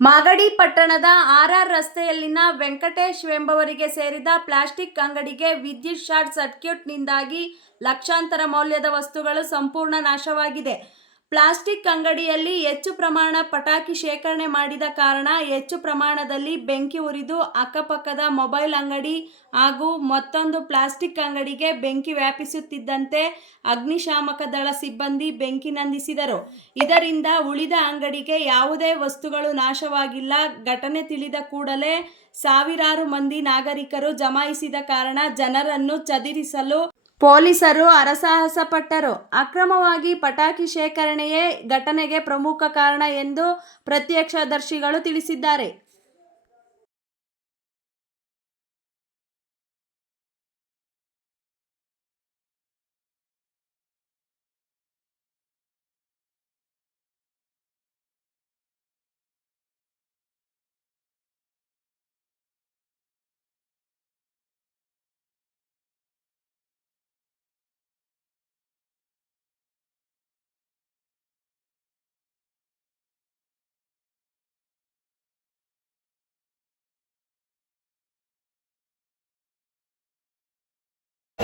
ಮಾಗಡಿ ಪಟ್ಟಣದ ಆರ್ಆರ್ ರಸ್ತೆಯಲ್ಲಿನ ವೆಂಕಟೇಶ್ ಎಂಬವರಿಗೆ ಸೇರಿದ ಪ್ಲಾಸ್ಟಿಕ್ ಅಂಗಡಿಗೆ ವಿದ್ಯುತ್ ಶಾರ್ಟ್ ಸರ್ಕ್ಯೂಟ್ನಿಂದಾಗಿ ಲಕ್ಷಾಂತರ ಮೌಲ್ಯದ ವಸ್ತುಗಳು ಸಂಪೂರ್ಣ ನಾಶವಾಗಿದೆ. ಪ್ಲಾಸ್ಟಿಕ್ ಅಂಗಡಿಯಲ್ಲಿ ಹೆಚ್ಚು ಪ್ರಮಾಣ ಪಟಾಕಿ ಶೇಖರಣೆ ಮಾಡಿದ ಕಾರಣ ಹೆಚ್ಚು ಪ್ರಮಾಣದಲ್ಲಿ ಬೆಂಕಿ ಉರಿದು ಅಕ್ಕಪಕ್ಕದ ಮೊಬೈಲ್ ಅಂಗಡಿ ಹಾಗೂ ಮತ್ತೊಂದು ಪ್ಲಾಸ್ಟಿಕ್ ಅಂಗಡಿಗೆ ಬೆಂಕಿ ವ್ಯಾಪಿಸುತ್ತಿದ್ದಂತೆ ಅಗ್ನಿಶಾಮಕ ದಳ ಸಿಬ್ಬಂದಿ ಬೆಂಕಿ ನಂದಿಸಿದರು. ಇದರಿಂದ ಉಳಿದ ಅಂಗಡಿಗೆ ಯಾವುದೇ ವಸ್ತುಗಳು ನಾಶವಾಗಿಲ್ಲ. ಘಟನೆ ತಿಳಿದ ಕೂಡಲೇ ಸಾವಿರಾರು ಮಂದಿ ನಾಗರಿಕರು ಜಮಾಯಿಸಿದ ಕಾರಣ ಜನರನ್ನು ಚದುರಿಸಲು ಪೊಲೀಸರು ಹರಸಾಹಸ ಪಟ್ಟರು ಅಕ್ರಮವಾಗಿ ಪಟಾಕಿ ಶೇಖರಣೆಯೇ ಘಟನೆಗೆ ಪ್ರಮುಖ ಕಾರಣ ಎಂದು ಪ್ರತ್ಯಕ್ಷದರ್ಶಿಗಳು ತಿಳಿಸಿದ್ದಾರೆ.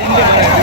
Yeah.